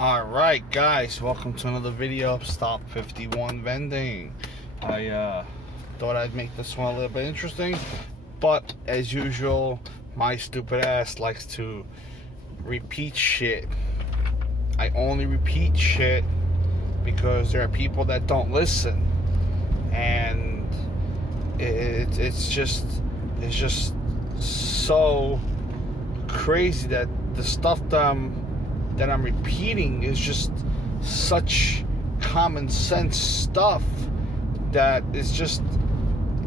Alright guys, welcome to another video of Stop 51 Vending. I thought I'd make this one a little bit interesting, but as usual, my stupid ass likes to repeat shit. I only repeat shit because there are people that don't listen, and it's just so crazy that the stuff that I'm repeating is just such common sense stuff that is just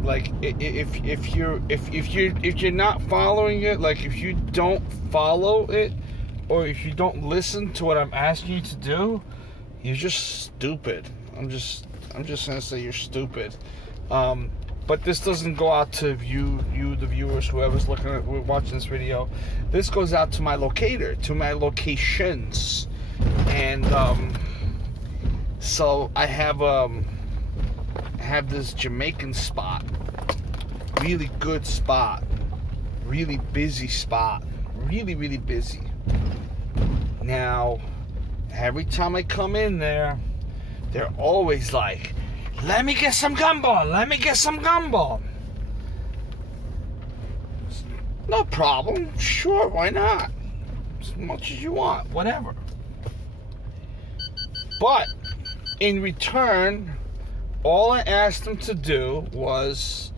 like, if you're not following it, like if you don't follow it, or if you don't listen to what I'm asking you to do, you're just stupid. I'm just gonna say you're stupid. But this doesn't go out to you, the viewers, whoever's watching this video. This goes out to my locator, to my locations, and so I have this Jamaican spot, really good spot, really busy spot, really busy. Now, every time I come in there, they're always like, "Let me get some gumball. Let me get some gumball." No problem. Sure, why not? As much as you want, whatever. But in return, all I asked them to do was,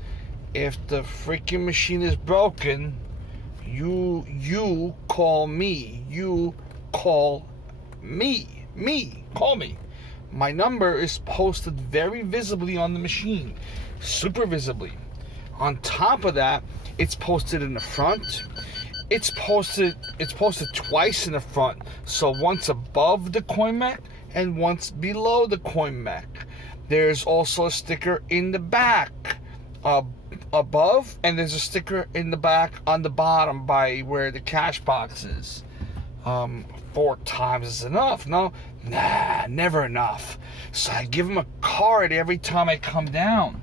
if the freaking machine is broken, you call me. You call me. Call me. My number is posted very visibly on the machine, super visibly. On top of that, it's posted in the front. It's posted twice in the front. So once above the coin mech and once below the coin mech. There's also a sticker in the back above, and there's a sticker in the back on the bottom by where the cash box is. 4 times is enough? No? Nah, never enough. So I give them a card every time I come down.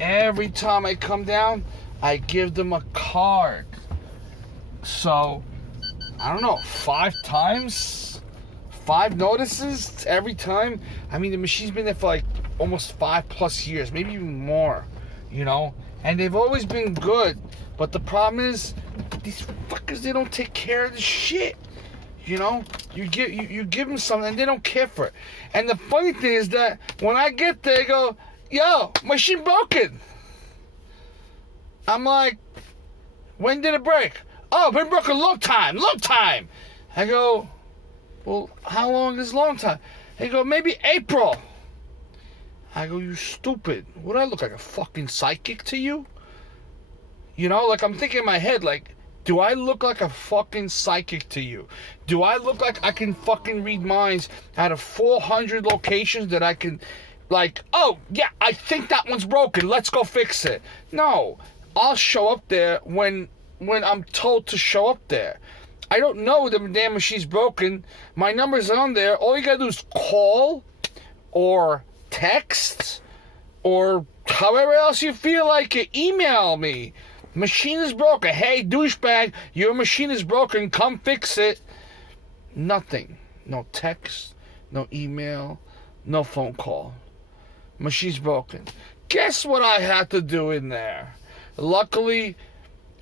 Every time I come down, I give them a card. So, I don't know, 5 times? 5 notices every time? I mean, the machine's been there for like almost 5+ years, maybe even more, you know? And they've always been good. But the problem is, these fuckers, they don't take care of the shit. You know, you give them something and they don't care for it. And the funny thing is that when I get there, they go, "Yo, machine broken." I'm like, "When did it break?" "Oh, been broken long time. I go, "Well, how long is long time?" They go, "Maybe April." I go, "You stupid. Would I look like a fucking psychic to you?" You know, like, I'm thinking in my head, like, do I look like a fucking psychic to you? Do I look like I can fucking read minds out of 400 locations that I can, like, "Oh, yeah, I think that one's broken. Let's go fix it." No, I'll show up there when I'm told to show up there. I don't know the damn machine's broken. My number's on there. All you gotta do is call or text or however else you feel like it. Email me. "Machine is broken. Hey, douchebag, your machine is broken. Come fix it." Nothing. No text, no email, no phone call. Machine's broken. Guess what I had to do in there? Luckily,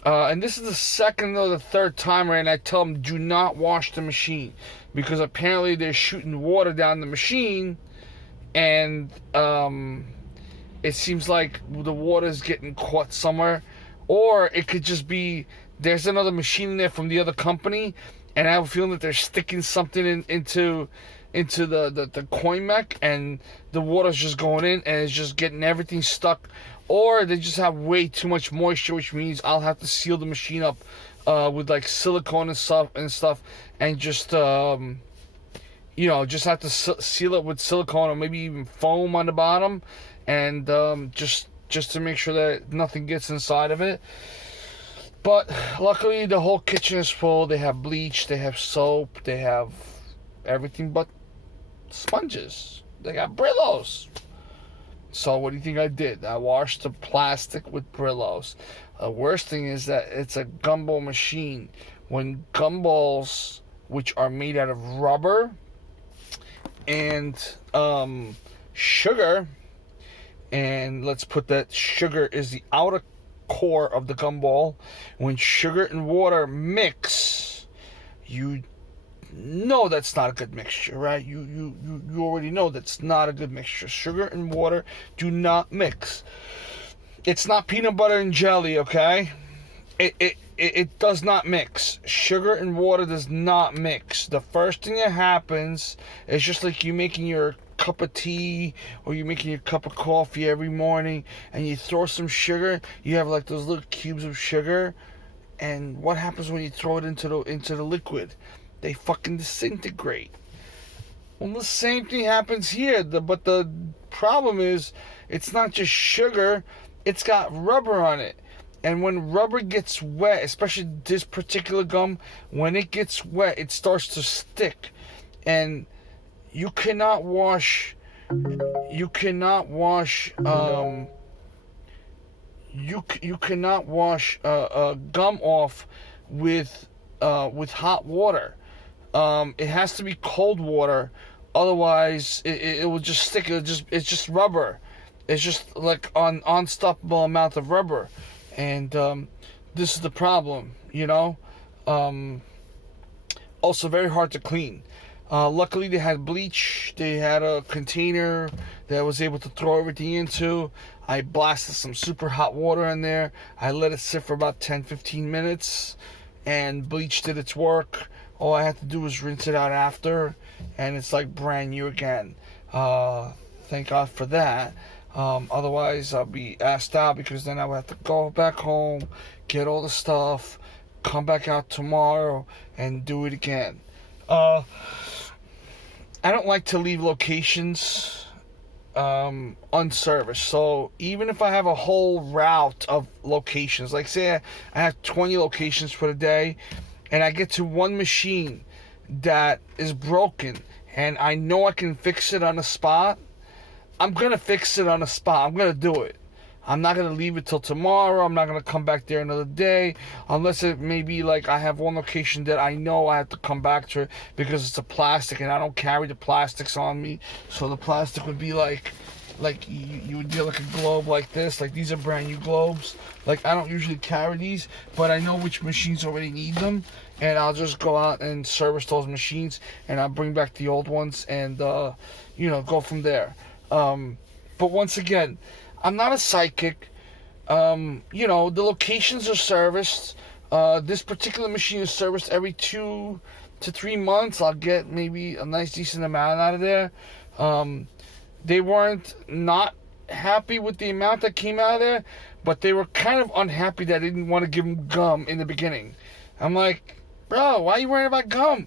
and this is the second or the third time, and I tell them, do not wash the machine, because apparently they're shooting water down the machine, and it seems like the water's getting caught somewhere. Or it could just be there's another machine in there from the other company, and I have a feeling that they're sticking something into the coin mech, and the water's just going in and it's just getting everything stuck. Or they just have way too much moisture, which means I'll have to seal the machine up with like silicone and stuff, and just just have to seal it with silicone or maybe even foam on the bottom, and just to make sure that nothing gets inside of it. But luckily the whole kitchen is full. They have bleach, they have soap, they have everything but sponges. They got Brillos. So what do you think I did? I washed the plastic with Brillos. The worst thing is that it's a gumball machine. When gumballs, which are made out of rubber, and sugar. And let's put that sugar is the outer core of the gumball. When sugar and water mix, you know that's not a good mixture, right? You already know that's not a good mixture. Sugar and water do not mix. It's not peanut butter and jelly, okay? It does not mix. Sugar and water does not mix. The first thing that happens is just like you making your cup of tea or you're making your cup of coffee every morning and you throw some sugar. You have like those little cubes of sugar, and what happens when you throw it into the liquid? They fucking disintegrate. Well, the same thing happens here, but the problem is it's not just sugar, it's got rubber on it. And when rubber gets wet, especially this particular gum, when it gets wet, it starts to stick. And you cannot wash gum off with hot water. It has to be cold water, otherwise it will just stick. It's just rubber. It's just like an unstoppable amount of rubber, and this is the problem, you know. Also very hard to clean. Luckily they had bleach. They had a container that I was able to throw everything into. I blasted some super hot water in there. I let it sit for about 10-15 minutes, and bleach did its work. All I had to do was rinse it out after, and it's like brand new again. Thank God for that. Otherwise, I'll be asked out, because then I would have to go back home, get all the stuff, come back out tomorrow, and do it again. I don't like to leave locations unserviced. So even if I have a whole route of locations, like say I have 20 locations for the day, and I get to one machine that is broken, and I know I can fix it on the spot, I'm going to fix it on the spot. I'm going to do it. I'm not going to leave it till tomorrow. I'm not going to come back there another day, unless it may be like I have one location that I know I have to come back to it because it's a plastic, and I don't carry the plastics on me. So the plastic would be like you would do like a globe like this. Like these are brand new globes. Like I don't usually carry these, but I know which machines already need them, and I'll just go out and service those machines, and I'll bring back the old ones, and go from there. But once again, I'm not a psychic. The locations are serviced. This particular machine is serviced every 2 to 3 months. I'll get maybe a nice decent amount out of there. They weren't not happy with the amount that came out of there, but they were kind of unhappy that I didn't want to give them gum in the beginning. I'm like, bro, why are you worried about gum?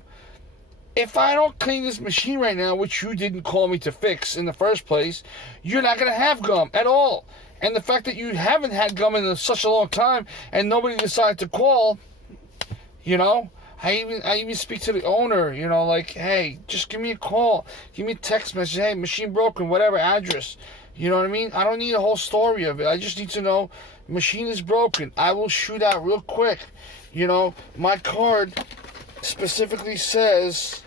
If I don't clean this machine right now, which you didn't call me to fix in the first place, you're not going to have gum at all. And the fact that you haven't had gum in such a long time and nobody decided to call, I even speak to the owner, like, hey, just give me a call. Give me a text message. Hey, machine broken, whatever, address. You know what I mean? I don't need a whole story of it. I just need to know machine is broken. I will shoot out real quick. My card specifically says,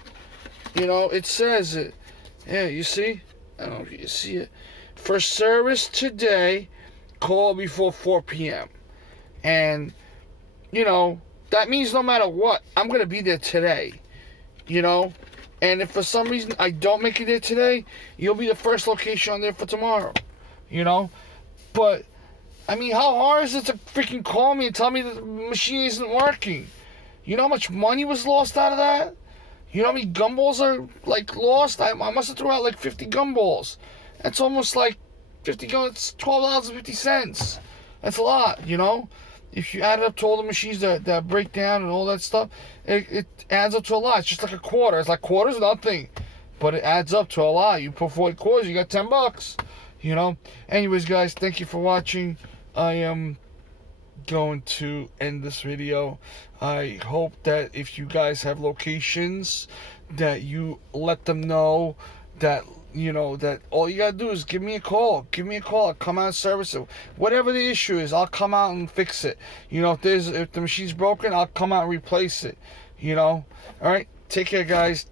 it says it. Yeah, you see? I don't know if you see it. For service today, call before 4 p.m. And, that means no matter what, I'm going to be there today. And if for some reason I don't make it there today, you'll be the first location on there for tomorrow. But, I mean, how hard is it to freaking call me and tell me that the machine isn't working? You know how much money was lost out of that? You know how many gumballs are, lost? I must have thrown out, 50 gumballs. That's almost, 50 gumballs. It's $12.50. That's a lot, If you add it up to all the machines that break down and all that stuff, it adds up to a lot. It's just like a quarter. It's like quarters, nothing. But it adds up to a lot. You put 40 quarters, you got $10. Anyways, guys, thank you for watching. I am going to end this video. I hope that if you guys have locations, that you let them know that that all you gotta do is give me a call. I'll come out and service it. Whatever the issue is, I'll come out and fix it. If the machine's broken, I'll come out and replace it. Alright, take care, guys.